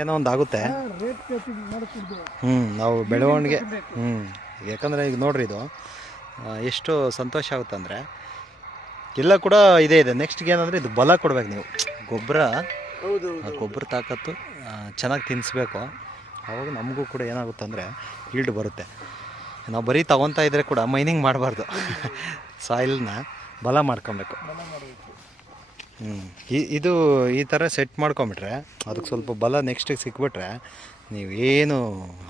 ಏನೋ ಒಂದು ಆಗುತ್ತೆ. ನಾವು ಬೆಳವಣಿಗೆ ಯಾಕಂದರೆ ಈಗ ನೋಡ್ರಿ ಇದು ಎಷ್ಟು ಸಂತೋಷ ಆಗುತ್ತೆ ಅಂದರೆ ಎಲ್ಲ ಕೂಡ ಇದೇ ಇದೆ. ನೆಕ್ಸ್ಟ್ಗೆ ಏನಂದರೆ ಇದು ಬಲ ಕೊಡ್ಬೇಕು ನೀವು, ಗೊಬ್ಬರ ತಾಕತ್ತು ಚೆನ್ನಾಗಿ ತಿನ್ನಿಸ್ಬೇಕು. ಆವಾಗ ನಮಗೂ ಕೂಡ ಏನಾಗುತ್ತೆ ಅಂದರೆ ಈಲ್ಡ್ ಬರುತ್ತೆ. ನಾವು ಬರೀ ತಗೊತಾ ಇದ್ದರೆ ಕೂಡ ಮೈನಿಂಗ್ ಮಾಡಬಾರ್ದು, ಸಾಯಿಲ್ನ ಬಲ ಮಾಡ್ಕೊಬೇಕು. ಇದು ಈ ಥರ ಸೆಟ್ ಮಾಡ್ಕೊಂಬಿಟ್ರೆ ಅದಕ್ಕೆ ಸ್ವಲ್ಪ ಬಲ ನೆಕ್ಸ್ಟಿಗೆ ಸಿಕ್ಬಿಟ್ರೆ ನೀವೇನು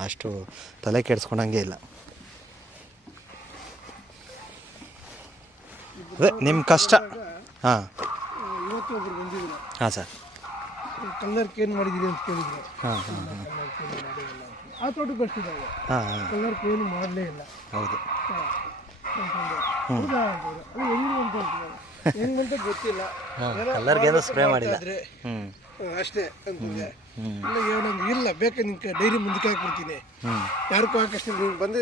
ಅಷ್ಟು ತಲೆ ಕೆಡಿಸ್ಕೊಂಡಂಗೆ ಇಲ್ಲ. ಅದೇ ನಿಮ್ಮ ಕಷ್ಟ. ಹಾಂ ಸರ್, ಕಲ್ಲರ್ಕ್ ಏನು ಮಾಡಿದ್ದೀರಿ ಅಂತ ಕೇಳಿದ್ರು. ಆ ತೋಟಕ್ಕೆ ಬರ್ತಿದ್ದಾವೆ, ಕಲ್ಲರ್ಕ್ ಏನು ಮಾಡಲೇ ಇಲ್ಲ. ಹೌದು, ಹೆಂಗಂತ ಗೊತ್ತಿಲ್ಲ, ಕಲ್ಲರ್ಗೇನು ಸ್ಪ್ರೇ ಮಾಡಿಲ್ಲ ಅಷ್ಟೇ ಅಂತಂದೆ. ಇಲ್ಲ ಬೇಕಾದ್ರೆ ನಿಮ್ಗೆ ಡೈರಿ ಮುಂದಕ್ಕೆ ಹಾಕ್ಬಿಡ್ತೀನಿ, ಯಾರಿಗೂ ಹಾಕಷ್ಟು ನೀವು ಬಂದು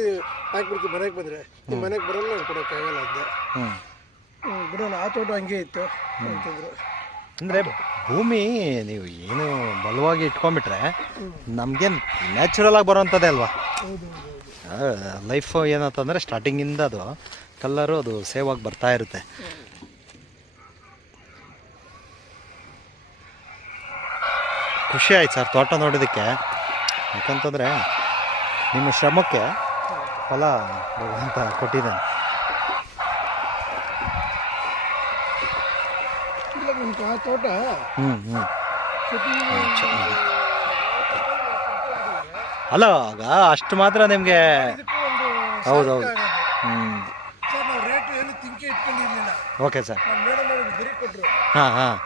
ಹಾಕ್ಬಿಡ್ತೀನಿ. ಮನೆಗೆ ಬಂದರೆ ನಿಮ್ಮ ಮನೆಗೆ ಬರಲ್ಲ, ನಾನು ಕೊಡೋಕ್ಕಾಗಲ್ಲ ಅಂದೆ. ಬಿಡೋಣ, ಆ ತೋಟ ಹಂಗೆ ಇತ್ತು ಅಂತಂದ್ರು. ಅಂದರೆ ಭೂಮಿ ನೀವು ಏನು ಬಲವಾಗಿ ಇಟ್ಕೊಂಡ್ಬಿಟ್ರೆ ನಮಗೇನು ನ್ಯಾಚುರಲ್ ಆಗಿ ಬರೋವಂಥದ್ದೇ ಅಲ್ವಾ. ಲೈಫ್ ಏನಂತಂದರೆ ಸ್ಟಾರ್ಟಿಂಗಿಂದ ಅದು ಕಲ್ಲರು ಅದು ಸೇವ್ ಆಗಿ ಬರ್ತಾ ಇರುತ್ತೆ. ಖುಷಿ ಆಯ್ತು ಸರ್ ತೋಟ ನೋಡೋದಕ್ಕೆ. ಯಾಕಂತಂದರೆ ನಿಮ್ಮ ಶ್ರಮಕ್ಕೆ ಫಲ ಭಗವಂತ ಕೊಟ್ಟಿದ್ದಾನೆ. ಆ ತೋಟ ಅಲ್ಲ ಆಗ ಅಷ್ಟು ಮಾತ್ರ ನಿಮಗೆ. ಹೌದೌದು. ಸರ್ ನಾವು ರೇಟ್ ಏನು ತಿಂಕೆ ಇಟ್ಕೊಂಡಿರಲಿಲ್ಲ. Okay sir. ಮೇಡಮ್ ಅವ್ರಿಗೆ ಬರೀ ಕೊಟ್ಟರು. ಹಾಂ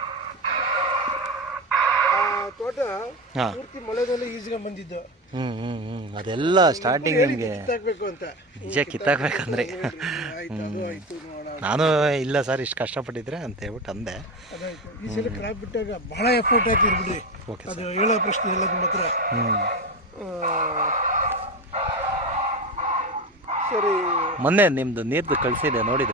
ತೋಟ ಪೂರ್ತಿ ಮಳೆದಲ್ಲಿ ಈಸ್ಕೊಂಡು ಬಂದಿದ್ದು. ಅದೆಲ್ಲ ಸ್ಟಾರ್ಟಿಂಗ್ ನಿಮಗೆ ಕಿತ್ತಾಕ್ಬೇಕು ಅಂತ, ನಿಜ ಕಿತ್ತಾಕ್ಬೇಕಂದ್ರೆ ನಾನು ಇಲ್ಲ ಸರ್ ಇಷ್ಟು ಕಷ್ಟಪಟ್ಟಿದ್ರೆ ಅಂತ ಹೇಳ್ಬಿಟ್ಟು ಅಂದೆ. ಅದಾಯ್ತು. ಈ ಸಲ ಕ್ರಾಪ್ ಬಿಟ್ಟಾಗ ಬಹಳ ಎಫರ್ಟ್ ಹಾಕಿರ್ಬಿಡಿ, ಅದು ಹೇಳೋ ಪ್ರಶ್ನೆ ಎಲ್ಲ ನಿಮ್ಮ ಹತ್ರ. ಸರಿ, ಮೊನ್ನೆ ನಿಮ್ದು ನೀರ್ದು ಕಳಿಸಿದೆ ನೋಡಿದೆ.